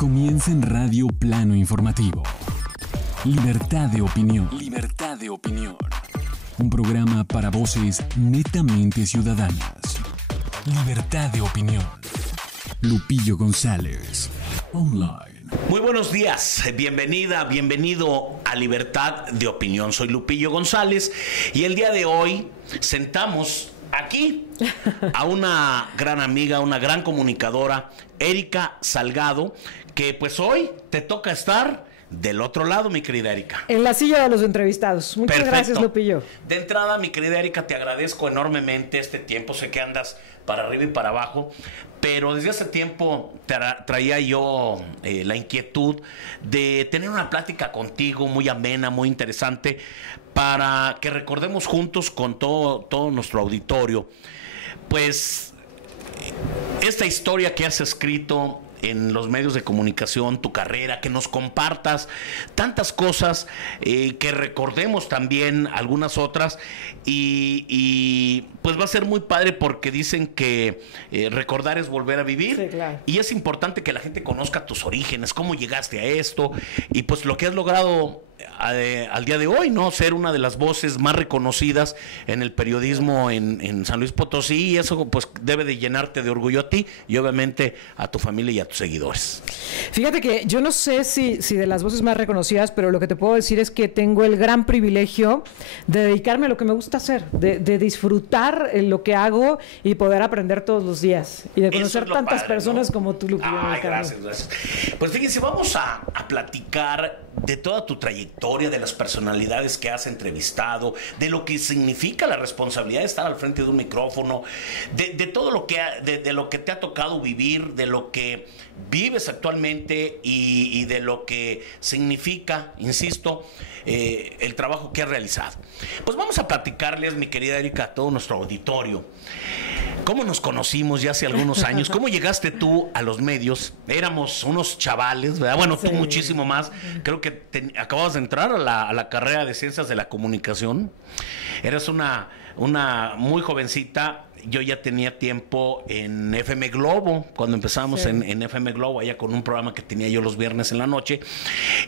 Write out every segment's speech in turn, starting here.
Comienza en Radio Plano Informativo. Libertad de opinión. Libertad de opinión. Un programa para voces netamente ciudadanas. Libertad de opinión. Lupillo González. Online. Muy buenos días, bienvenida, bienvenido a Libertad de Opinión. Soy Lupillo González y el día de hoy sentamos aquí a una gran amiga, una gran comunicadora, Erika Salgado, que pues hoy te toca estar del otro lado, mi querida Erika. En la silla de los entrevistados. Muchas Perfecto. Gracias, Lupillo. De entrada, mi querida Erika, te agradezco enormemente este tiempo. Sé que andas para arriba y para abajo, pero desde hace tiempo traía yo la inquietud de tener una plática contigo muy amena, muy interesante, para que recordemos juntos con todo nuestro auditorio, pues esta historia que has escrito en los medios de comunicación, tu carrera, que nos compartas tantas cosas, que recordemos también algunas otras y pues va a ser muy padre porque dicen que recordar es volver a vivir. Sí, claro. Y es importante que la gente conozca tus orígenes, cómo llegaste a esto y pues lo que has logrado al día de hoy, ¿no? Ser una de las voces más reconocidas en el periodismo en San Luis Potosí, y eso pues debe de llenarte de orgullo a ti y obviamente a tu familia y a tus seguidores. Fíjate que yo no sé si de las voces más reconocidas, pero lo que te puedo decir es que tengo el gran privilegio de dedicarme a lo que me gusta hacer, de disfrutar lo que hago y poder aprender todos los días y de conocer tantas padre, personas, ¿no? Como tú, Lupillo. Ay, gracias. Pues fíjense, vamos a platicar de toda tu trayectoria, de las personalidades que has entrevistado, de lo que significa la responsabilidad de estar al frente de un micrófono, de todo lo que de lo que te ha tocado vivir, de lo que vives actualmente y de lo que significa, insisto, el trabajo que has realizado. Pues vamos a platicarles, mi querida Erika, a todo nuestro auditorio. ¿Cómo nos conocimos ya hace algunos años? ¿Cómo llegaste tú a los medios? Éramos unos chavales, ¿verdad? Bueno, sí. Tú muchísimo más. Creo que acababas de entrar a la carrera de Ciencias de la Comunicación. Eras una muy jovencita. Yo ya tenía tiempo en FM Globo, cuando empezamos en FM Globo, allá con un programa que tenía yo los viernes en la noche,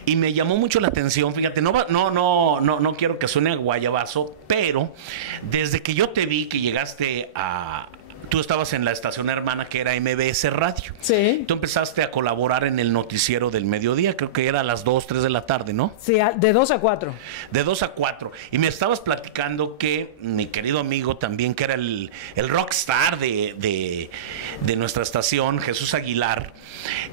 y me llamó mucho la atención. Fíjate, no quiero que suene a guayabazo, pero desde que yo te vi que llegaste tú estabas en la estación hermana que era MBS Radio. Sí. Tú empezaste a colaborar en el noticiero del mediodía, creo que era a las 2, 3 de la tarde, ¿no? Sí, de 2 a 4. De 2 a 4. Y me estabas platicando que mi querido amigo también, que era el rockstar de nuestra estación, Jesús Aguilar,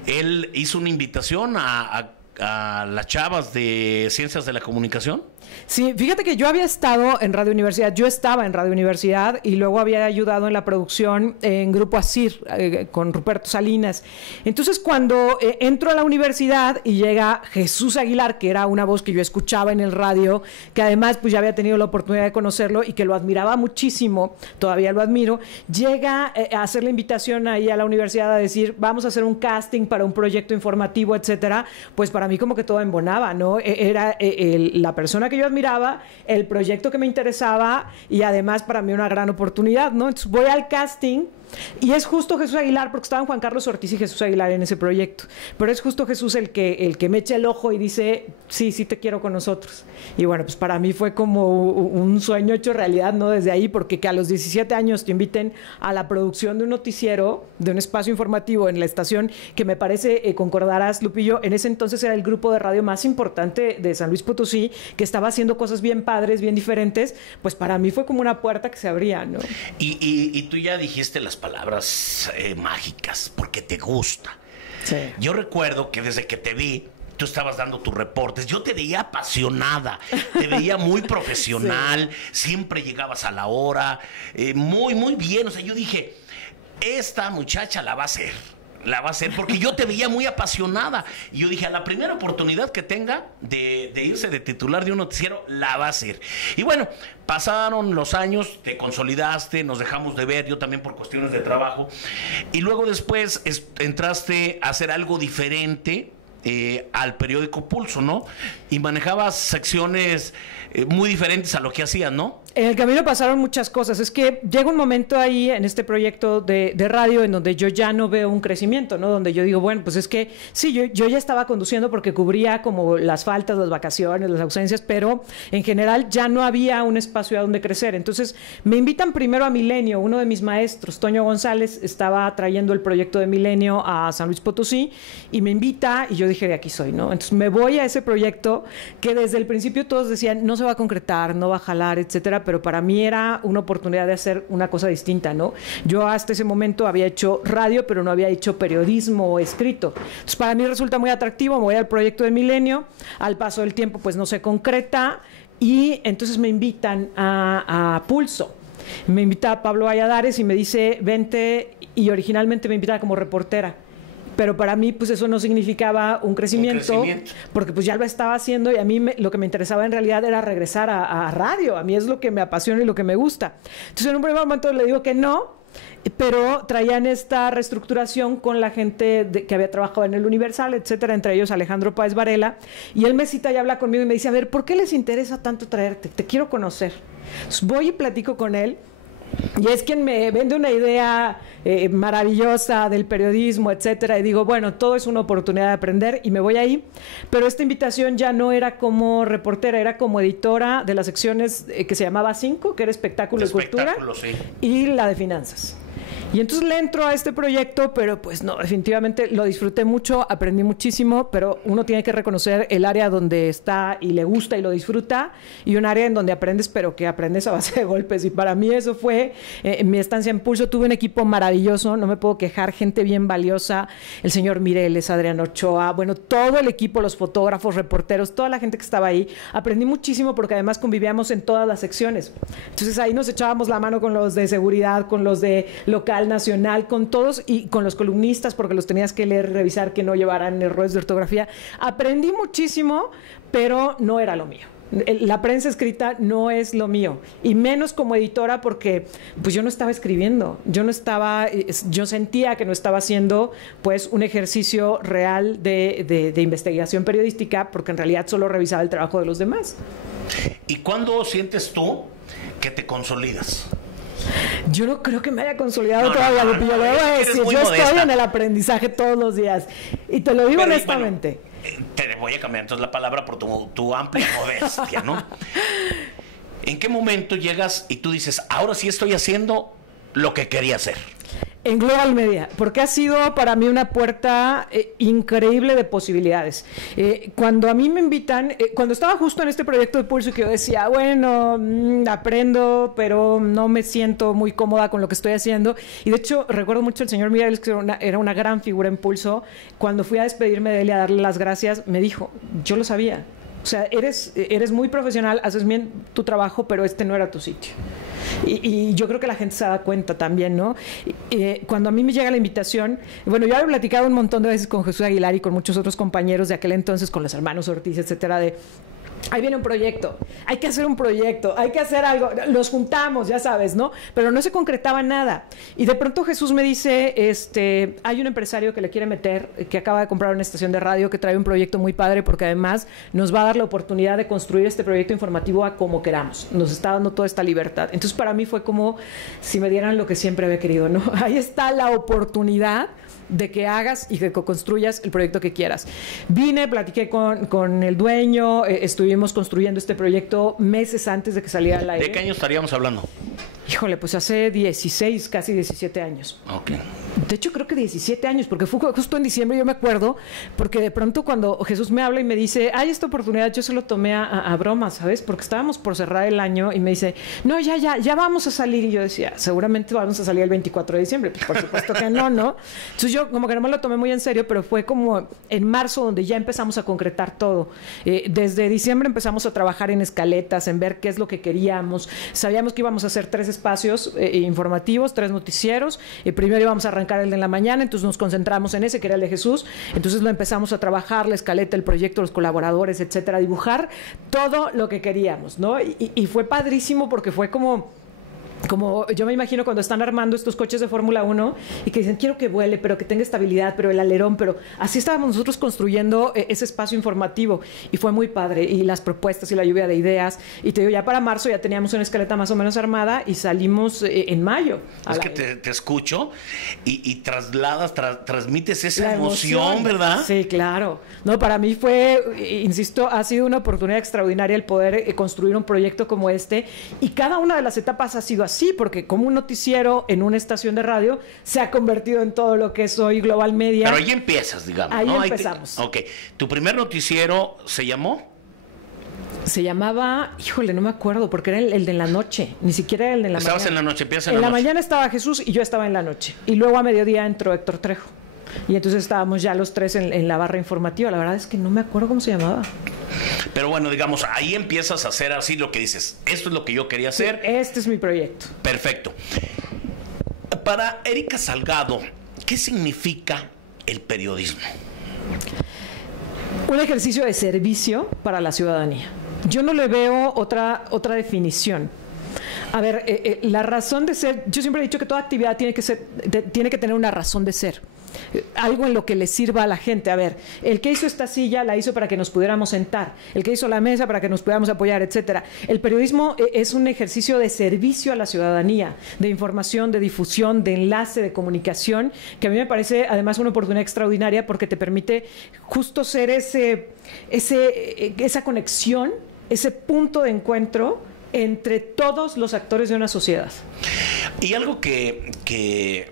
él hizo una invitación a las chavas de Ciencias de la Comunicación. Sí, fíjate que yo había estado en Radio Universidad, yo estaba en Radio Universidad y luego había ayudado en la producción en Grupo ASIR con Ruperto Salinas. Entonces cuando entro a la universidad y llega Jesús Aguilar, que era una voz que yo escuchaba en el radio, que además pues ya había tenido la oportunidad de conocerlo y que lo admiraba muchísimo, todavía lo admiro, llega a hacer la invitación ahí a la universidad a decir, vamos a hacer un casting para un proyecto informativo, etcétera. Pues para mí como que todo embonaba, ¿no? Era la persona que yo admiraba, el proyecto que me interesaba y además para mí una gran oportunidad, ¿no? Entonces voy al casting y es justo Jesús Aguilar, porque estaban Juan Carlos Ortiz y Jesús Aguilar en ese proyecto, pero es justo Jesús el que me echa el ojo y dice, sí te quiero con nosotros. Y bueno, pues para mí fue como un sueño hecho realidad, ¿no? Desde ahí, porque que a los 17 años te inviten a la producción de un noticiero, de un espacio informativo en la estación, que me parece, concordarás, Lupillo, en ese entonces era el grupo de radio más importante de San Luis Potosí, que estaba haciendo cosas bien padres, bien diferentes, pues para mí fue como una puerta que se abría, ¿no? Y tú ya dijiste las palabras mágicas, porque te gusta. Sí. Yo recuerdo que desde que te vi, tú estabas dando tus reportes, yo te veía apasionada, te veía muy profesional, sí. Siempre llegabas a la hora, muy bien. O sea, yo dije, esta muchacha la va a hacer. Porque yo te veía muy apasionada. Y yo dije, a la primera oportunidad que tenga de irse de titular de un noticiero, la va a hacer. Y bueno, pasaron los años, te consolidaste, nos dejamos de ver, yo también por cuestiones de trabajo. Y luego después entraste a hacer algo diferente al periódico Pulso, ¿no? Y manejabas secciones muy diferentes a lo que hacías, ¿no? En el camino pasaron muchas cosas. Es que llega un momento ahí en este proyecto de radio en donde yo ya no veo un crecimiento, ¿no? Donde yo digo, bueno, pues es que sí, yo ya estaba conduciendo porque cubría como las faltas, las vacaciones, las ausencias, pero en general ya no había un espacio a donde crecer. Entonces me invitan primero a Milenio. Uno de mis maestros, Toño González, estaba trayendo el proyecto de Milenio a San Luis Potosí y me invita y yo dije, de aquí soy, ¿no? Entonces me voy a ese proyecto que desde el principio todos decían, no se va a concretar, no va a jalar, etcétera, pero para mí era una oportunidad de hacer una cosa distinta, ¿no? Yo hasta ese momento había hecho radio, pero no había hecho periodismo escrito. Entonces para mí resulta muy atractivo, me voy al proyecto de Milenio, al paso del tiempo pues no se concreta y entonces me invitan a Pulso. Me invita Pablo Valladares y me dice, vente, y originalmente me invitaba como reportera. Pero para mí, pues eso no significaba un crecimiento, porque pues ya lo estaba haciendo y a mí lo que me interesaba en realidad era regresar a radio. A mí es lo que me apasiona y lo que me gusta. Entonces en un primer momento le digo que no, pero traían esta reestructuración con la gente que había trabajado en el Universal, etcétera, entre ellos Alejandro Páez Varela, y él me cita y habla conmigo y me dice, a ver, ¿por qué les interesa tanto traerte? Te quiero conocer. Entonces voy y platico con él. Y es quien me vende una idea maravillosa del periodismo, etcétera, y digo, bueno, todo es una oportunidad de aprender y me voy ahí, pero esta invitación ya no era como reportera, era como editora de las secciones que se llamaba 5, que era espectáculo y cultura, sí, y la de finanzas. Y entonces le entro a este proyecto, pero pues no, definitivamente lo disfruté mucho, aprendí muchísimo, pero uno tiene que reconocer el área donde está y le gusta y lo disfruta, y un área en donde aprendes, pero que aprendes a base de golpes. Y para mí eso fue mi estancia en Pulso. Tuve un equipo maravilloso, no me puedo quejar, gente bien valiosa, el señor Mireles, Adrián Ochoa, bueno, todo el equipo, los fotógrafos, reporteros, toda la gente que estaba ahí. Aprendí muchísimo porque además convivíamos en todas las secciones. Entonces ahí nos echábamos la mano con los de seguridad, con los de local, nacional, con todos y con los columnistas, porque los tenías que leer, revisar que no llevaran errores de ortografía. Aprendí muchísimo, pero no era lo mío. La prensa escrita no es lo mío, y menos como editora, porque pues yo no estaba escribiendo, yo sentía que no estaba haciendo pues un ejercicio real de investigación periodística, porque en realidad solo revisaba el trabajo de los demás. ¿Y cuándo sientes tú que te consolidas? Yo no creo que me haya consolidado todavía, Lupillo. Le voy a decir, yo estoy en el aprendizaje todos los días. Y te lo digo honestamente. Bueno, te voy a cambiar entonces la palabra por tu amplia modestia, ¿no? ¿En qué momento llegas y tú dices, ahora sí estoy haciendo lo que quería hacer? En Global Media, porque ha sido para mí una puerta increíble de posibilidades. Cuando a mí me invitan, cuando estaba justo en este proyecto de Pulso, que yo decía, bueno, aprendo, pero no me siento muy cómoda con lo que estoy haciendo. Y de hecho, recuerdo mucho el señor Mireles, que era una gran figura en Pulso. Cuando fui a despedirme de él y a darle las gracias, me dijo, yo lo sabía. O sea, eres muy profesional, haces bien tu trabajo, pero este no era tu sitio. Y yo creo que la gente se da cuenta también, ¿no? Cuando a mí me llega la invitación, bueno, yo he platicado un montón de veces con Jesús Aguilar y con muchos otros compañeros de aquel entonces, con los hermanos Ortiz, etcétera, de ahí viene un proyecto, hay que hacer un proyecto, hay que hacer algo, los juntamos, ya sabes, ¿no? Pero no se concretaba nada. Y de pronto Jesús me dice, hay un empresario que le quiere meter, que acaba de comprar una estación de radio, que trae un proyecto muy padre, porque además nos va a dar la oportunidad de construir este proyecto informativo a como queramos. Nos está dando toda esta libertad. Entonces para mí fue como si me dieran lo que siempre había querido, ¿no? Ahí está la oportunidad de que hagas y que construyas el proyecto que quieras. Vine, platiqué con el dueño, estuvimos construyendo este proyecto meses antes de que saliera al aire. ¿De qué año estaríamos hablando? Híjole, pues hace 16, casi 17 años. Ok. De hecho, creo que 17 años, porque fue justo en diciembre, yo me acuerdo, porque de pronto cuando Jesús me habla y me dice, hay esta oportunidad, yo se lo tomé a broma, ¿sabes? Porque estábamos por cerrar el año y me dice, no, ya vamos a salir. Y yo decía, seguramente vamos a salir el 24 de diciembre. Pues por supuesto que no, ¿no? Entonces yo como que no me lo tomé muy en serio, pero fue como en marzo donde ya empezamos a concretar todo. Desde diciembre empezamos a trabajar en escaletas, en ver qué es lo que queríamos. Sabíamos que íbamos a hacer 3 espacios informativos, 3 noticieros. Primero íbamos a arrancar el de la mañana, entonces nos concentramos en ese, que era el de Jesús. Entonces lo empezamos a trabajar, la escaleta, el proyecto, los colaboradores, etcétera, a dibujar todo lo que queríamos, ¿no? Y fue padrísimo porque fue como Como yo me imagino cuando están armando estos coches de Fórmula 1 y que dicen, quiero que vuele, pero que tenga estabilidad, pero el alerón, pero así estábamos nosotros construyendo ese espacio informativo y fue muy padre. Y las propuestas y la lluvia de ideas. Y te digo, ya para marzo ya teníamos una escaleta más o menos armada y salimos en mayo. Es que te escucho y transmites esa emoción, ¿verdad? Sí, claro. No, para mí fue, insisto, ha sido una oportunidad extraordinaria el poder construir un proyecto como este y cada una de las etapas ha sido así, porque como un noticiero en una estación de radio se ha convertido en todo lo que es hoy Global Media. Pero ahí empiezas, digamos. Ahí ¿no? empezamos. Ok. ¿Tu primer noticiero se llamó? Se llamaba, híjole, no me acuerdo, porque era el de la noche, ni siquiera era el de la mañana. Estabas en la noche, empiezas en la la noche. noche. En la mañana estaba Jesús y yo estaba en la noche. Y luego a mediodía entró Héctor Trejo. Y entonces estábamos ya los tres en la barra informativa. La verdad es que no me acuerdo cómo se llamaba. Pero bueno, digamos, ahí empiezas a hacer así lo que dices. Esto es lo que yo quería hacer. Sí, este es mi proyecto. Perfecto. Para Erika Salgado, ¿qué significa el periodismo? Un ejercicio de servicio para la ciudadanía. Yo no le veo otra definición. A ver, la razón de ser, yo siempre he dicho que toda actividad tiene que tener una razón de ser. Algo en lo que le sirva a la gente. A ver, el que hizo esta silla la hizo para que nos pudiéramos sentar, el que hizo la mesa para que nos pudiéramos apoyar, etcétera. El periodismo es un ejercicio de servicio a la ciudadanía, de información, de difusión, de enlace, de comunicación, que a mí me parece además una oportunidad extraordinaria porque te permite justo ser esa conexión, ese punto de encuentro entre todos los actores de una sociedad. Y algo que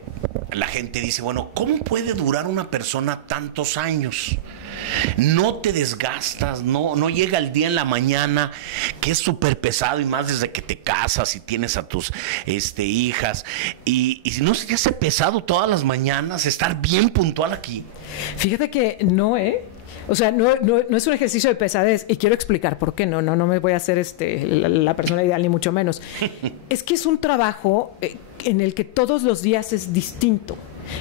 la gente dice, bueno, ¿cómo puede durar una persona tantos años? No te desgastas, no llega el día en la mañana que es súper pesado y más desde que te casas y tienes a tus hijas y si no se te hace pesado todas las mañanas estar bien puntual aquí. Fíjate que no, o sea, no es un ejercicio de pesadez y quiero explicar por qué no me voy a hacer la persona ideal ni mucho menos. Es que es un trabajo en el que todos los días es distinto.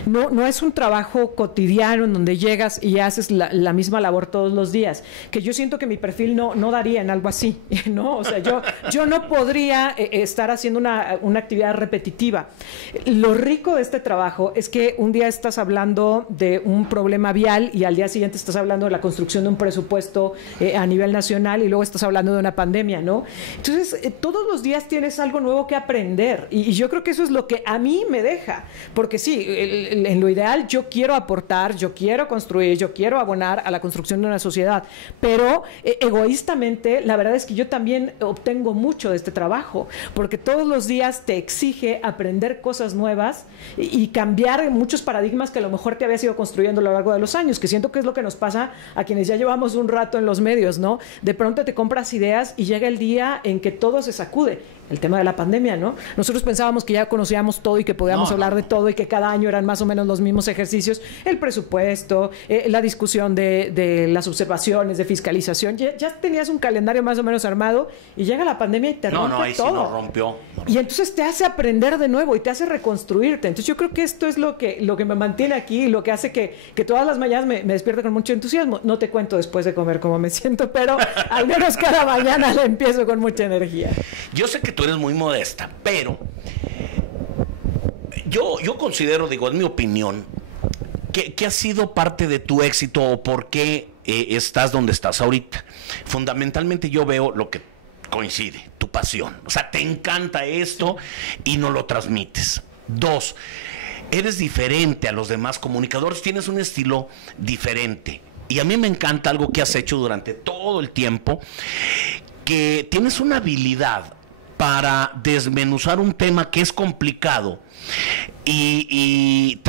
No es un trabajo cotidiano en donde llegas y haces la misma labor todos los días, que yo siento que mi perfil no daría en algo así, ¿no? O sea, yo no podría estar haciendo una actividad repetitiva. Lo rico de este trabajo es que un día estás hablando de un problema vial y al día siguiente estás hablando de la construcción de un presupuesto a nivel nacional y luego estás hablando de una pandemia, ¿no? Entonces, todos los días tienes algo nuevo que aprender y yo creo que eso es lo que a mí me deja, porque sí, en lo ideal yo quiero aportar, yo quiero construir, yo quiero abonar a la construcción de una sociedad, pero egoístamente la verdad es que yo también obtengo mucho de este trabajo, porque todos los días te exige aprender cosas nuevas y cambiar muchos paradigmas que a lo mejor te habías ido construyendo a lo largo de los años, que siento que es lo que nos pasa a quienes ya llevamos un rato en los medios, ¿no? De pronto te compras ideas y llega el día en que todo se sacude. El tema de la pandemia, ¿no? Nosotros pensábamos que ya conocíamos todo y que podíamos hablar de todo y que cada año eran más o menos los mismos ejercicios, el presupuesto, la discusión de las observaciones, de fiscalización, ya tenías un calendario más o menos armado y llega la pandemia y te rompe todo. Ahí sí nos rompió. Y entonces te hace aprender de nuevo y te hace reconstruirte. Entonces yo creo que esto es lo que me mantiene aquí y lo que hace que todas las mañanas me despierte con mucho entusiasmo. No te cuento después de comer cómo me siento, pero al menos cada mañana le empiezo con mucha energía. Yo sé que tú eres muy modesta, pero yo considero, digo, en mi opinión, que ha sido parte de tu éxito o por qué estás donde estás ahorita. Fundamentalmente yo veo lo que coincide, tu pasión. O sea, te encanta esto y no lo transmites. 2, eres diferente a los demás comunicadores, tienes un estilo diferente. Y a mí me encanta algo que has hecho durante todo el tiempo, que tienes una habilidad para desmenuzar un tema que es complicado y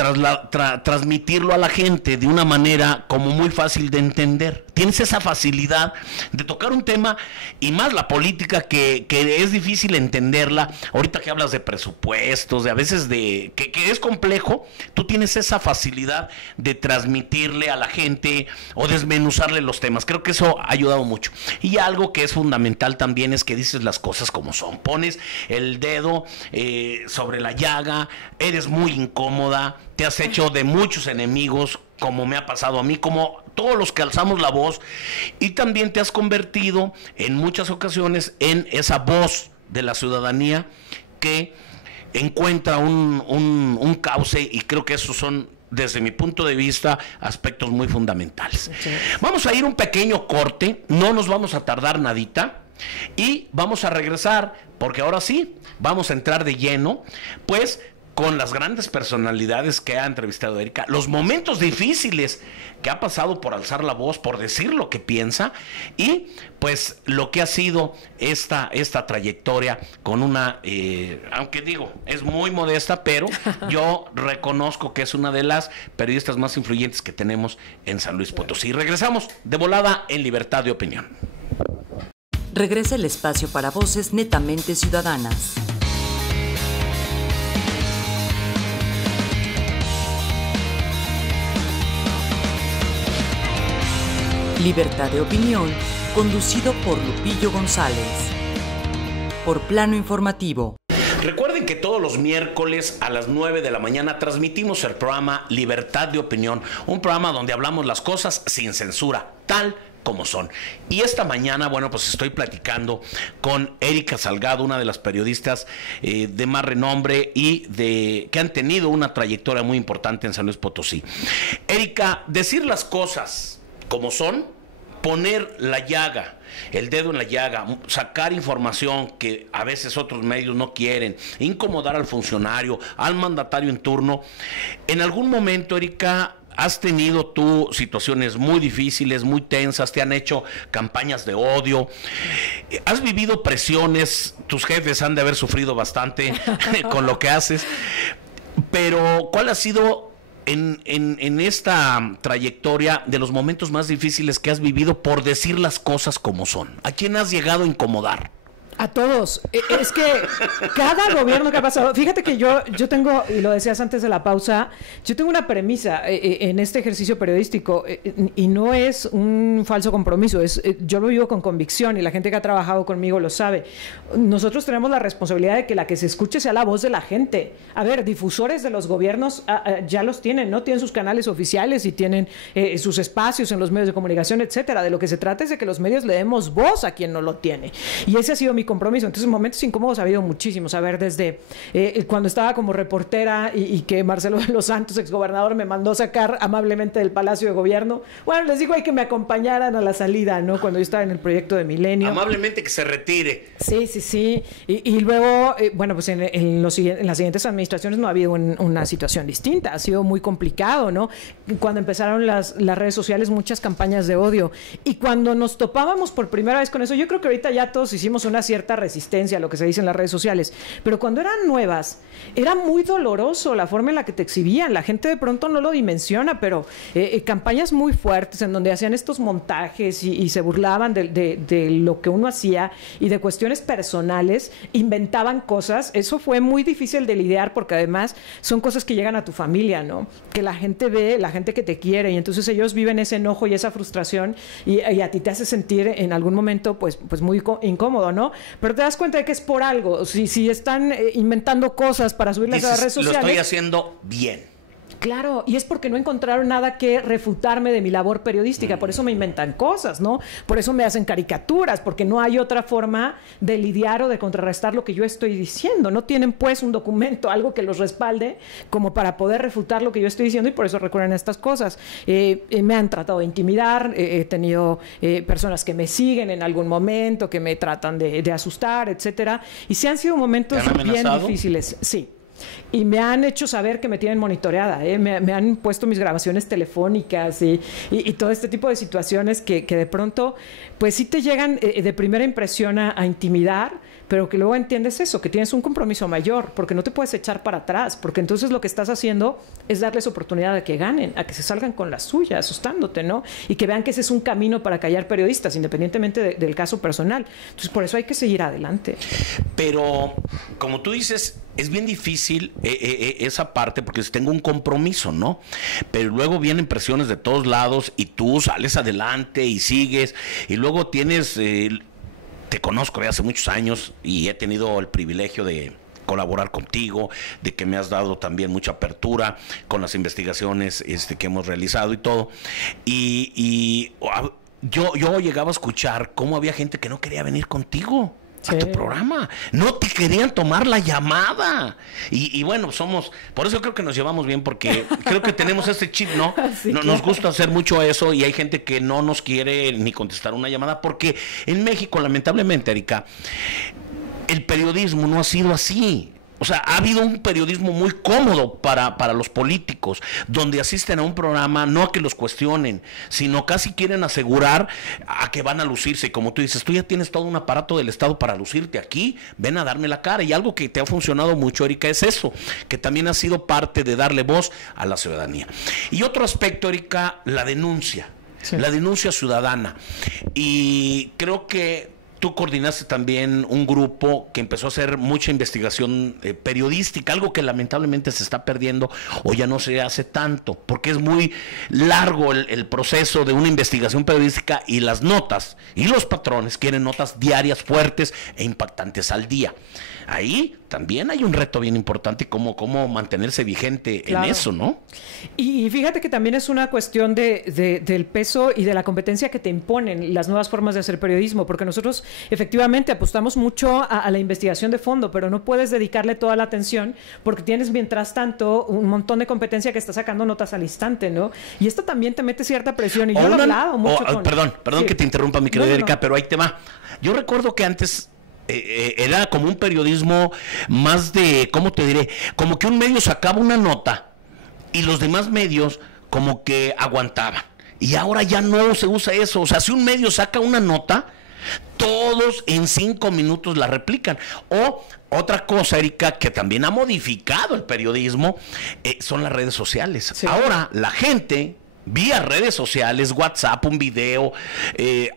transmitirlo a la gente de una manera como muy fácil de entender. Tienes esa facilidad de tocar un tema y más la política que es difícil entenderla. Ahorita que hablas de presupuestos, de a veces que es complejo, tú tienes esa facilidad de transmitirle a la gente o desmenuzarle los temas. Creo que eso ha ayudado mucho. Y algo que es fundamental también es que dices las cosas como son. Pones el dedo sobre la llaga, eres muy incómoda, te has hecho de muchos enemigos, como me ha pasado a mí, como todos los que alzamos la voz, y también te has convertido en muchas ocasiones en esa voz de la ciudadanía que encuentra un cauce, y creo que esos son, desde mi punto de vista, aspectos muy fundamentales. Okay. Vamos a ir un pequeño corte, no nos vamos a tardar nadita, y vamos a regresar, porque ahora sí, vamos a entrar de lleno, pues, con las grandes personalidades que ha entrevistado Erika, los momentos difíciles que ha pasado por alzar la voz, por decir lo que piensa, y pues lo que ha sido esta trayectoria con una, aunque digo, es muy modesta, pero yo reconozco que es una de las periodistas más influyentes que tenemos en San Luis Potosí. Regresamos de volada en Libertad de Opinión. Regresa el espacio para voces netamente ciudadanas. Libertad de Opinión, conducido por Lupillo González. Por Plano Informativo. Recuerden que todos los miércoles a las 9 de la mañana transmitimos el programa Libertad de Opinión, un programa donde hablamos las cosas sin censura, tal como son. Y esta mañana, bueno, pues estoy platicando con Erika Salgado, una de las periodistas de más renombre y que han tenido una trayectoria muy importante en San Luis Potosí. Erika, decir las cosas como son, poner la llaga, el dedo en la llaga, sacar información que a veces otros medios no quieren, incomodar al funcionario, al mandatario en turno. En algún momento, Erika, has tenido tú situaciones muy difíciles, muy tensas, te han hecho campañas de odio, has vivido presiones, tus jefes han de haber sufrido bastante con lo que haces, pero ¿cuál ha sido en esta trayectoria de los momentos más difíciles que has vivido por decir las cosas como son? ¿A quién has llegado a incomodar? A todos. Es que cada gobierno que ha pasado, fíjate que yo tengo, y lo decías antes de la pausa, yo tengo una premisa en este ejercicio periodístico, y no es un falso compromiso, yo lo vivo con convicción, y la gente que ha trabajado conmigo lo sabe. Nosotros tenemos la responsabilidad de que la que se escuche sea la voz de la gente. A ver, difusores de los gobiernos ya los tienen, ¿no? Tienen sus canales oficiales y tienen sus espacios en los medios de comunicación, etcétera. De lo que se trata es de que los medios le demos voz a quien no lo tiene. Y ese ha sido mi compromiso. Entonces, momentos incómodos ha habido muchísimos. A ver, desde cuando estaba como reportera y que Marcelo de los Santos, exgobernador, me mandó sacar amablemente del Palacio de Gobierno. Bueno, les digo, hay que me acompañaran a la salida, ¿no? Cuando yo estaba en el proyecto de Milenio. Amablemente que se retire. Sí. Y luego, bueno, pues en las siguientes administraciones no ha habido una situación distinta. Ha sido muy complicado, ¿no? Cuando empezaron las redes sociales, muchas campañas de odio. Y cuando nos topábamos por primera vez con eso, yo creo que ahorita ya todos hicimos una cierta resistencia a lo que se dice en las redes sociales, pero cuando eran nuevas era muy doloroso la forma en la que te exhibían. La gente de pronto no lo dimensiona, pero campañas muy fuertes en donde hacían estos montajes y se burlaban de lo que uno hacía y de cuestiones personales, inventaban cosas. Eso fue muy difícil de lidiar, porque además son cosas que llegan a tu familia, ¿no? Que la gente ve, la gente que te quiere, y entonces ellos viven ese enojo y esa frustración, y a ti te hace sentir en algún momento pues muy incómodo, ¿no? Pero te das cuenta de que es por algo. Si están inventando cosas para subirlas a las redes sociales, lo estoy haciendo bien. Claro, y es porque no encontraron nada que refutarme de mi labor periodística, por eso me inventan cosas, ¿no? Por eso me hacen caricaturas, porque no hay otra forma de lidiar o de contrarrestar lo que yo estoy diciendo. No tienen pues un documento, algo que los respalde como para poder refutar lo que yo estoy diciendo, y por eso recurren a estas cosas. Me han tratado de intimidar, he tenido personas que me siguen en algún momento, que me tratan de asustar, etcétera, y sí han sido momentos bien difíciles, sí. Y me han hecho saber que me tienen monitoreada, me han puesto mis grabaciones telefónicas y todo este tipo de situaciones que de pronto pues sí te llegan de primera impresión a intimidar, pero que luego entiendes eso, que tienes un compromiso mayor, porque no te puedes echar para atrás, porque entonces lo que estás haciendo es darles oportunidad de que ganen, a que se salgan con la suya, asustándote, ¿no? Y que vean que ese es un camino para callar periodistas, independientemente del caso personal. Entonces, por eso hay que seguir adelante. Pero, como tú dices, es bien difícil esa parte, porque tengo un compromiso, ¿no? Pero luego vienen presiones de todos lados y tú sales adelante y sigues, y luego tienes... te conozco de hace muchos años y he tenido el privilegio de colaborar contigo, de que me has dado también mucha apertura con las investigaciones que hemos realizado y todo. Y yo llegaba a escuchar cómo había gente que no quería venir contigo. a tu programa. No te querían tomar la llamada. Y bueno, por eso creo que nos llevamos bien, porque creo que tenemos este chip, ¿no? Sí, Nos claro. gusta hacer mucho eso, y hay gente que no nos quiere ni contestar una llamada, porque en México, lamentablemente, Erika, el periodismo no ha sido así. O sea, ha habido un periodismo muy cómodo para los políticos, donde asisten a un programa no a que los cuestionen, sino casi quieren asegurar a que van a lucirse. Y como tú dices, tú ya tienes todo un aparato del Estado para lucirte aquí, ven a darme la cara. Y algo que te ha funcionado mucho, Erika, es eso, que también ha sido parte de darle voz a la ciudadanía. Y otro aspecto, Erika, la denuncia, la denuncia ciudadana. Y creo que tú coordinaste también un grupo que empezó a hacer mucha investigación periodística, algo que lamentablemente se está perdiendo o ya no se hace tanto, porque es muy largo el proceso de una investigación periodística, y las notas y los patrones quieren notas diarias, fuertes e impactantes al día. Ahí también hay un reto bien importante, cómo mantenerse vigente en eso, ¿no? Y fíjate que también es una cuestión del peso y de la competencia que te imponen las nuevas formas de hacer periodismo, porque nosotros efectivamente apostamos mucho a la investigación de fondo, pero no puedes dedicarle toda la atención porque tienes mientras tanto un montón de competencia que está sacando notas al instante, ¿no? Y esto también te mete cierta presión, y yo lo he hablado mucho con... Perdón Sí. que te interrumpa, mi querida Erika, pero ahí te va. Yo recuerdo que antes... era como un periodismo más de, ¿cómo te diré? Como que un medio sacaba una nota y los demás medios como que aguantaban. Y ahora ya no se usa eso. O sea, si un medio saca una nota, todos en 5 minutos la replican. O otra cosa, Erika, que también ha modificado el periodismo, son las redes sociales. Sí. Ahora la gente, vía redes sociales, WhatsApp, un video,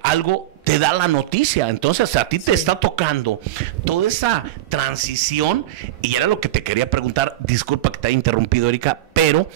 algo, te da la noticia. Entonces a ti te está tocando toda esa transición, y era lo que te quería preguntar. Disculpa que te haya interrumpido, Erika, pero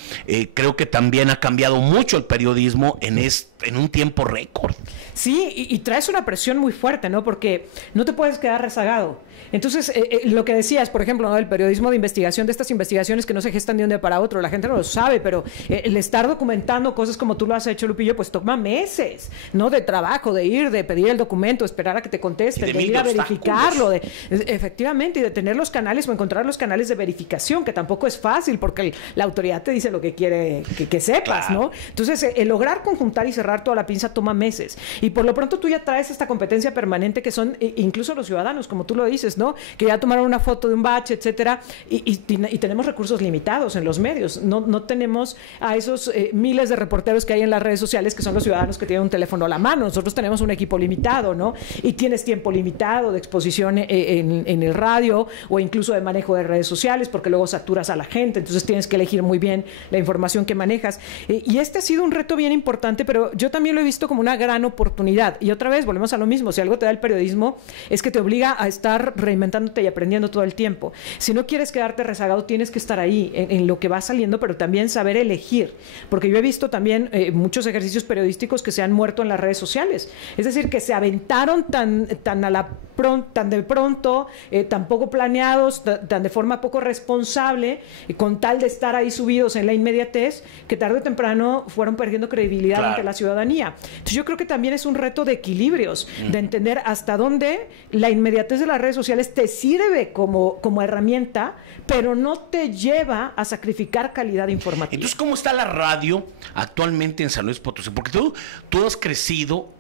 creo que también ha cambiado mucho el periodismo en un tiempo récord. Sí, y traes una presión muy fuerte, ¿no? Porque no te puedes quedar rezagado. Entonces, lo que decías, por ejemplo, ¿no? El periodismo de investigación, de estas investigaciones que no se gestan de un día para otro, la gente no lo sabe, pero el estar documentando cosas como tú lo has hecho, Lupillo, pues toma meses, ¿no? De trabajo, de ir, de pedir el documento, esperar a que te contesten, de ir a verificarlo, efectivamente, y de tener los canales o encontrar los canales de verificación, que tampoco es fácil, porque la autoridad te dice lo que quiere que sepas, Claro. ¿no? Entonces, el lograr conjuntar y cerrar toda la pinza toma meses. Y por lo pronto tú ya traes esta competencia permanente que son incluso los ciudadanos, como tú lo dices, ¿no? Que ya tomaron una foto de un bache, etcétera, y tenemos recursos limitados en los medios. No tenemos a esos miles de reporteros que hay en las redes sociales, que son los ciudadanos que tienen un teléfono a la mano. Nosotros tenemos un equipo limitado, ¿no? Y tienes tiempo limitado de exposición en el radio, o incluso de manejo de redes sociales, porque luego saturas a la gente, entonces tienes que elegir muy bien la información que manejas. Y este ha sido un reto bien importante, pero yo también lo he visto como una gran oportunidad. Y otra vez, volvemos a lo mismo. Si algo te da el periodismo, es que te obliga a estar reinventándote y aprendiendo todo el tiempo. Si no quieres quedarte rezagado, tienes que estar ahí en lo que va saliendo, pero también saber elegir. Porque yo he visto también muchos ejercicios periodísticos que se han muerto en las redes sociales. Es decir, que se aventaron tan de pronto, tan poco planeados, tan de forma poco responsable, con tal de estar ahí subidos en la inmediatez, que tarde o temprano fueron perdiendo credibilidad ante la ciudadanía. Entonces yo creo que también es un reto de equilibrios, de entender hasta dónde la inmediatez de las redes sociales te sirve como herramienta, pero no te lleva a sacrificar calidad informativa. Entonces, ¿cómo está la radio actualmente en San Luis Potosí? Porque tú has crecido,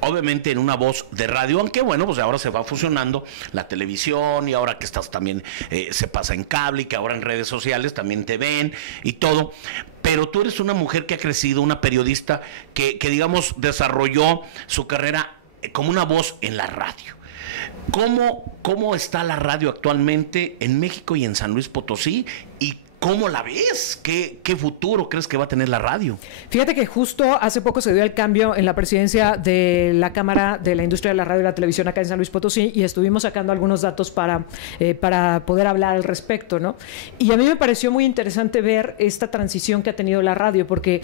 obviamente, en una voz de radio, aunque bueno, pues ahora se va fusionando la televisión, y ahora que estás también se pasa en cable, y que ahora en redes sociales también te ven y todo. Pero tú eres una mujer que ha crecido, una periodista que digamos, desarrolló su carrera como una voz en la radio. ¿Cómo está la radio actualmente en México y en San Luis Potosí? ¿Y cómo la ves? ¿Qué futuro crees que va a tener la radio? Fíjate que justo hace poco se dio el cambio en la presidencia de la Cámara de la Industria de la Radio y la Televisión acá en San Luis Potosí, y estuvimos sacando algunos datos para poder hablar al respecto, ¿no? Y a mí me pareció muy interesante ver esta transición que ha tenido la radio, porque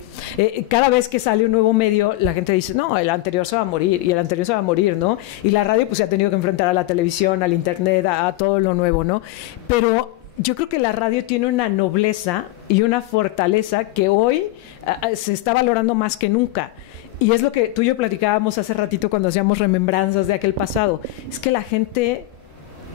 cada vez que sale un nuevo medio, la gente dice, no, el anterior se va a morir, y el anterior se va a morir, ¿no? Y la radio pues se ha tenido que enfrentar a la televisión, al internet, a todo lo nuevo, ¿no? Pero yo creo que la radio tiene una nobleza y una fortaleza que hoy se está valorando más que nunca. Y es lo que tú y yo platicábamos hace ratito cuando hacíamos remembranzas de aquel pasado. Es que la gente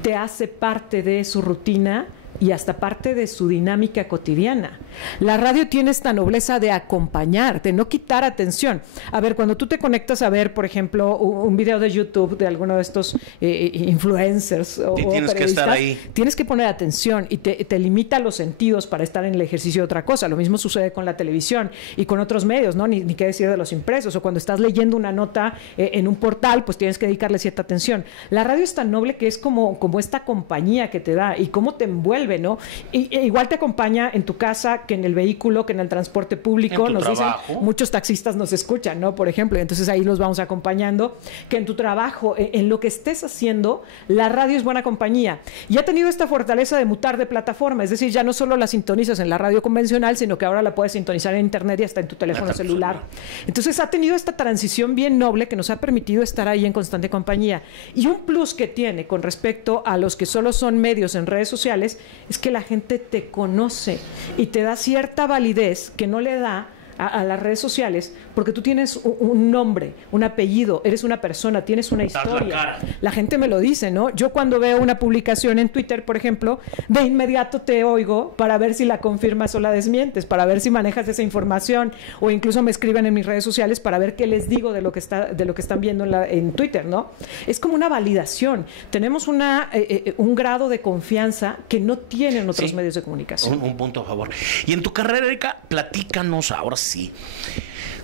te hace parte de su rutina y hasta parte de su dinámica cotidiana. La radio tiene esta nobleza de acompañar, de no quitar atención. A ver, cuando tú te conectas a ver, por ejemplo, un video de YouTube de alguno de estos influencers o tienes que estar ahí. Tienes que poner atención y te limita los sentidos para estar en el ejercicio de otra cosa. Lo mismo sucede con la televisión y con otros medios, ¿no? Ni qué decir de los impresos. O cuando estás leyendo una nota en un portal, pues tienes que dedicarle cierta atención. La radio es tan noble que es como esta compañía que te da y cómo te envuelve, ¿no? Igual te acompaña en tu casa, que en el vehículo, que en el transporte público. En tu nos trabajo. Dicen, muchos taxistas nos escuchan, ¿no? Por ejemplo, entonces ahí los vamos acompañando. Que en tu trabajo, en lo que estés haciendo, la radio es buena compañía. Y ha tenido esta fortaleza de mutar de plataforma, es decir, ya no solo la sintonizas en la radio convencional, sino que ahora la puedes sintonizar en internet y hasta en tu teléfono celular. Entonces ha tenido esta transición bien noble que nos ha permitido estar ahí en constante compañía. Y un plus que tiene con respecto a los que solo son medios en redes sociales es que la gente te conoce y te da cierta validez que no le da a las redes sociales, porque tú tienes un nombre, un apellido, eres una persona, tienes una historia. La gente me lo dice, ¿no? Yo cuando veo una publicación en Twitter, por ejemplo, de inmediato te oigo para ver si la confirmas o la desmientes, para ver si manejas esa información, o incluso me escriben en mis redes sociales para ver qué les digo de lo que están viendo en Twitter, ¿no? Es como una validación. Tenemos un grado de confianza que no tienen otros medios de comunicación. Un punto a favor. Y en tu carrera, Erika, platícanos ahora sí.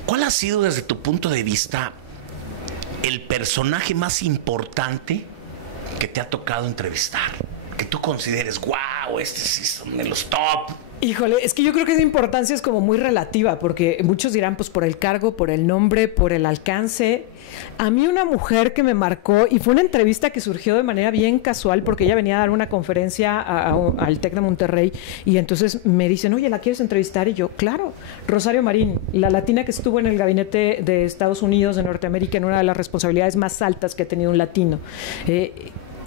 ¿Cuál ha sido desde tu punto de vista el personaje más importante que te ha tocado entrevistar? Que tú consideres, wow, este sí son de los top. Híjole, es que yo creo que esa importancia es como muy relativa, porque muchos dirán, pues por el cargo, por el nombre, por el alcance. A mí una mujer que me marcó, y fue una entrevista que surgió de manera bien casual, porque ella venía a dar una conferencia al TEC de Monterrey, y entonces me dicen, oye, ¿la quieres entrevistar? Y yo, claro, Rosario Marín, la latina que estuvo en el gabinete de Estados Unidos, de Norteamérica, en una de las responsabilidades más altas que ha tenido un latino.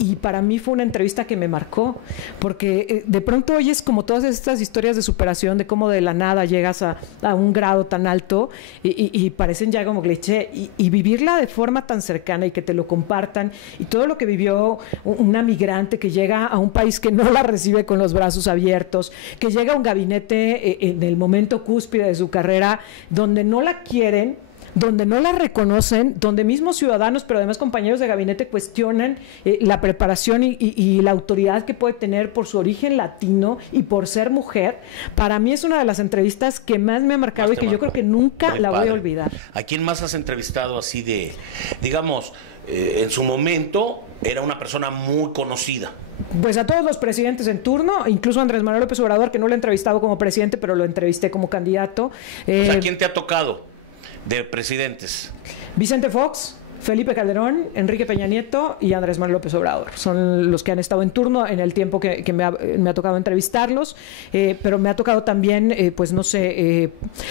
Y para mí fue una entrevista que me marcó, porque de pronto oyes como todas estas historias de superación, de cómo de la nada llegas a un grado tan alto y parecen ya como cliché, y vivirla de forma tan cercana y que te lo compartan, y todo lo que vivió una migrante que llega a un país que no la recibe con los brazos abiertos, que llega a un gabinete en el momento cúspide de su carrera, donde no la quieren, donde no la reconocen, donde mismos ciudadanos, pero además compañeros de gabinete cuestionan la preparación y la autoridad que puede tener por su origen latino y por ser mujer. Para mí es una de las entrevistas que más me ha marcado y que yo creo que nunca la voy a olvidar. ¿A quién más has entrevistado así de, digamos, en su momento era una persona muy conocida? Pues a todos los presidentes en turno, incluso a Andrés Manuel López Obrador, que no lo he entrevistado como presidente, pero lo entrevisté como candidato. ¿A quién te ha tocado de presidentes? Vicente Fox, Felipe Calderón, Enrique Peña Nieto y Andrés Manuel López Obrador. Son los que han estado en turno en el tiempo que me ha tocado entrevistarlos, pero me ha tocado también, pues no sé,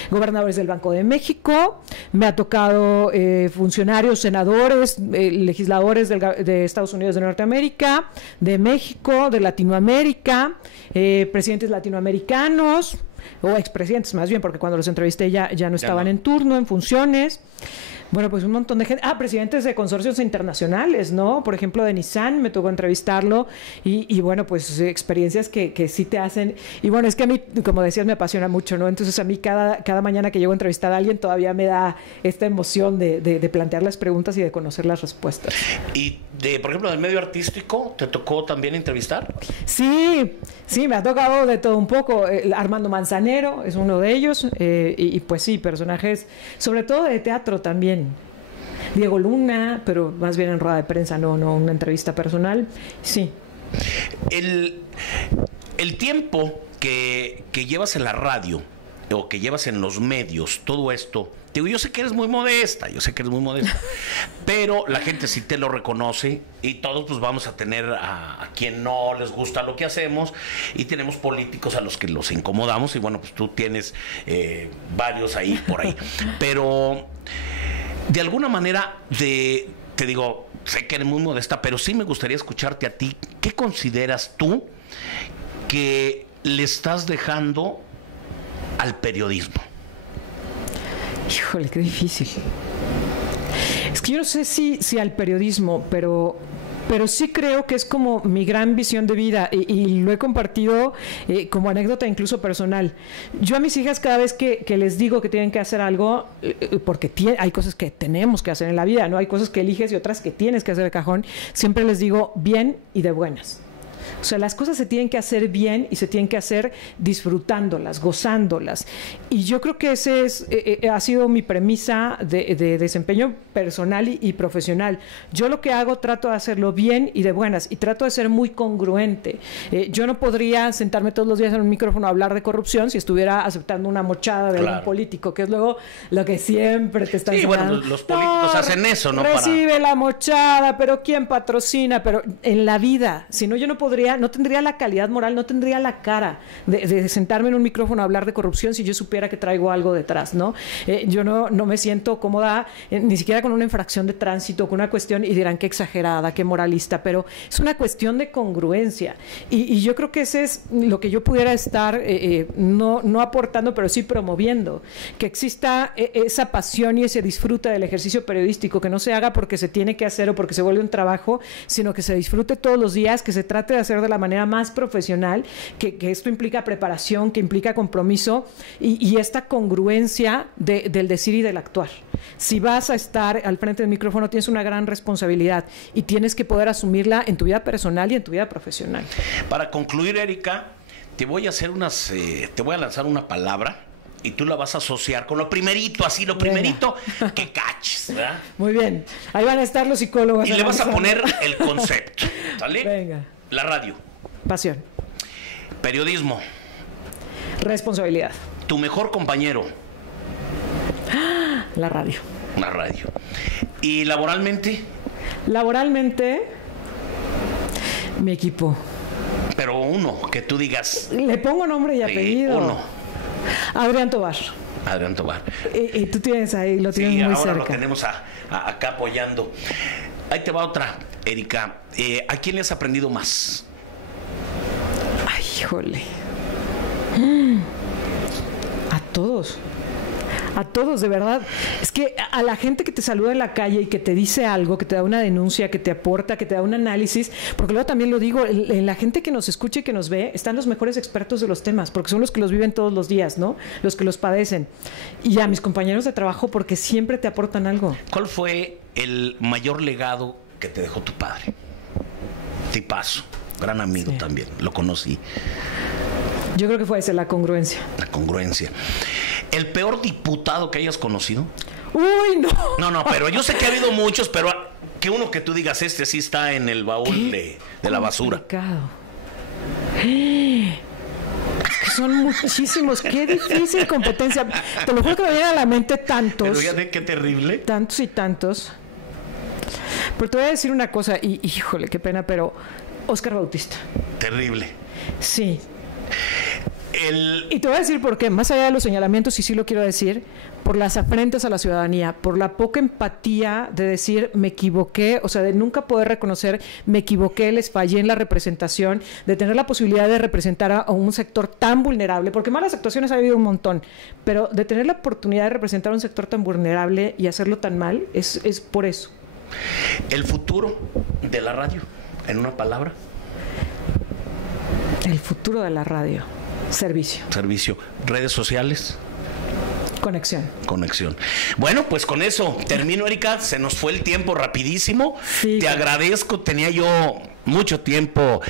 gobernadores del Banco de México, me ha tocado funcionarios, senadores, legisladores de Estados Unidos de Norteamérica, de México, de Latinoamérica, presidentes latinoamericanos, o expresidentes más bien, porque cuando los entrevisté ya no estaban en turno, en funciones. Bueno, pues un montón de gente. Presidentes de consorcios internacionales, ¿no? Por ejemplo, de Nissan, me tocó entrevistarlo. Y bueno, pues experiencias que sí te hacen. Y bueno, es que a mí, como decías, me apasiona mucho, ¿no? Entonces a mí cada mañana que llego a entrevistar a alguien todavía me da esta emoción de plantear las preguntas y de conocer las respuestas. ¿Y por ejemplo, del medio artístico, te tocó también entrevistar? Sí, me ha tocado de todo un poco. Armando Manzanero es uno de ellos. Y pues sí, personajes, sobre todo de teatro también. Diego Luna, pero más bien en rueda de prensa, no una entrevista personal. Sí. El tiempo que llevas en la radio o que llevas en los medios, todo esto, digo, yo sé que eres muy modesta, pero la gente sí te lo reconoce y todos pues vamos a tener a quien no les gusta lo que hacemos y tenemos políticos a los que los incomodamos y bueno, pues tú tienes varios ahí por ahí, pero de alguna manera te digo, sé que eres muy modesta, pero sí me gustaría escucharte a ti. ¿Qué consideras tú que le estás dejando al periodismo? Híjole, qué difícil. Es que yo no sé si al periodismo, pero sí creo que es como mi gran visión de vida y lo he compartido como anécdota incluso personal. Yo a mis hijas cada vez que les digo que tienen que hacer algo, porque hay cosas que tenemos que hacer en la vida, ¿no? Hay cosas que eliges y otras que tienes que hacer de cajón, siempre les digo bien y de buenas. O sea, las cosas se tienen que hacer bien y se tienen que hacer disfrutándolas, gozándolas. Y yo creo que ese ha sido mi premisa de desempeño personal y profesional. Yo lo que hago, trato de hacerlo bien y de buenas, y trato de ser muy congruente. Yo no podría sentarme todos los días en un micrófono a hablar de corrupción si estuviera aceptando una mochada de un político, que es luego lo que siempre te están diciendo. Bueno, los políticos hacen eso, ¿no? Recibe la mochada, pero ¿quién patrocina? Pero en la vida, si no, yo no tendría la calidad moral, no tendría la cara de sentarme en un micrófono a hablar de corrupción si yo supiera que traigo algo detrás, ¿no? Yo no me siento cómoda ni siquiera con una infracción de tránsito, con una cuestión, y dirán qué exagerada, qué moralista, pero es una cuestión de congruencia. Y yo creo que ese es lo que yo pudiera estar no aportando, pero sí promoviendo, que exista esa pasión y ese disfrute del ejercicio periodístico, que no se haga porque se tiene que hacer o porque se vuelve un trabajo, sino que se disfrute todos los días, que se trate de hacer de la manera más profesional, que esto implica preparación, que implica compromiso y esta congruencia del decir y del actuar. Si vas a estar al frente del micrófono, tienes una gran responsabilidad y tienes que poder asumirla en tu vida personal y en tu vida profesional. Para concluir, Erika, te voy a lanzar una palabra y tú la vas a asociar con lo primerito, así, lo primerito que caches, ¿verdad? Muy bien, ahí van a estar los psicólogos. Y le vas a poner el concepto, ¿sale? Venga. La radio. Pasión. Periodismo. Responsabilidad. Tu mejor compañero. La radio. La radio. ¿Y laboralmente? Laboralmente, mi equipo. Pero uno, que tú digas. Le pongo nombre y apellido. Uno. Adrián Tobar. Adrián Tobar. Y tú tienes ahí, lo tienes muy cerca. Ahora lo tenemos acá apoyando. Ahí te va otra, Erika. ¿A quién le has aprendido más? Ay, híjole. A todos. A todos, de verdad. Es que a la gente que te saluda en la calle y que te dice algo, que te da una denuncia, que te aporta, que te da un análisis, porque luego también lo digo, en la gente que nos escucha y que nos ve, están los mejores expertos de los temas, porque son los que los viven todos los días, ¿no? Los que los padecen. Y a mis compañeros de trabajo, porque siempre te aportan algo. ¿Cuál fue el mayor legado que te dejó tu padre? Tipazo, gran amigo también, lo conocí. Yo creo que fue esa, la congruencia. La congruencia. ¿El peor diputado que hayas conocido? ¡Uy, no! No, pero yo sé que ha habido muchos, pero que uno que tú digas, este sí está en el baúl de la basura. Es que son muchísimos. ¡Qué difícil competencia! Te lo juro que me vienen a la mente tantos. Pero fíjate qué terrible. Tantos y tantos. Pero te voy a decir una cosa, y híjole, qué pena, pero Óscar Bautista. Terrible. Sí. Y te voy a decir por qué, más allá de los señalamientos, y sí lo quiero decir, por las afrentas a la ciudadanía, por la poca empatía de decir me equivoqué, o sea, de nunca poder reconocer me equivoqué, les fallé en la representación, de tener la posibilidad de representar a un sector tan vulnerable, porque malas actuaciones ha habido un montón, pero de tener la oportunidad de representar a un sector tan vulnerable y hacerlo tan mal, es por eso. ¿El futuro de la radio, en una palabra? El futuro de la radio. Servicio. ¿Redes sociales? Conexión. Bueno, pues con eso termino, Erika. Se nos fue el tiempo rapidísimo. Sí, te agradezco. Tenía yo mucho tiempo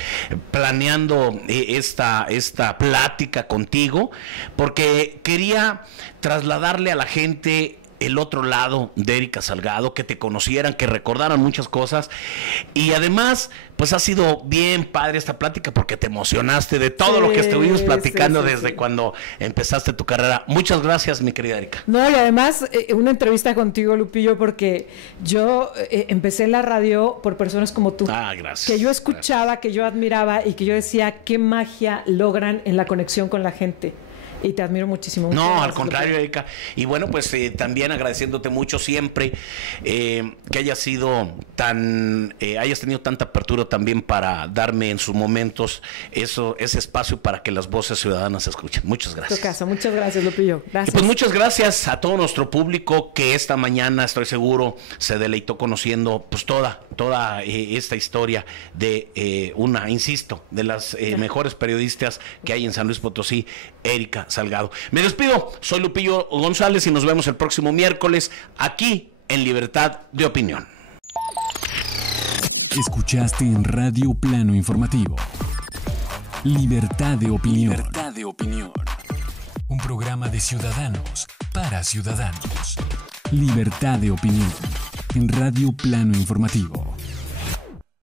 planeando esta plática contigo, porque quería trasladarle a la gente el otro lado de Erika Salgado, que te conocieran, que recordaran muchas cosas. Y además, pues ha sido bien padre esta plática porque te emocionaste de todo lo que estuvimos platicando desde cuando empezaste tu carrera. Muchas gracias, mi querida Erika. No, y además una entrevista contigo, Lupillo, porque yo empecé en la radio por personas como tú. Gracias. Que yo escuchaba, que yo admiraba y que yo decía qué magia logran en la conexión con la gente. Y te admiro muchísimo. No, gracias, al contrario, Erika. Y bueno, pues también agradeciéndote mucho siempre que hayas sido hayas tenido tanta apertura también para darme en sus momentos ese espacio para que las voces ciudadanas se escuchen. Muchas gracias. Tu casa. Muchas gracias, Lupillo. Gracias. Y pues muchas gracias a todo nuestro público que esta mañana, estoy seguro, se deleitó conociendo pues toda esta historia de insisto, de las mejores periodistas que hay en San Luis Potosí, Erika Salgado. Me despido, soy Lupillo González y nos vemos el próximo miércoles aquí en Libertad de Opinión. Escuchaste en Radio Plano Informativo Libertad de Opinión. Libertad de Opinión. Un programa de ciudadanos para ciudadanos. Libertad de Opinión en Radio Plano Informativo.